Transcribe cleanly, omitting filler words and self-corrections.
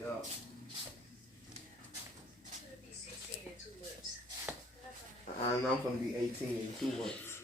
Yeah. And I'm gonna be 18 in 2 months.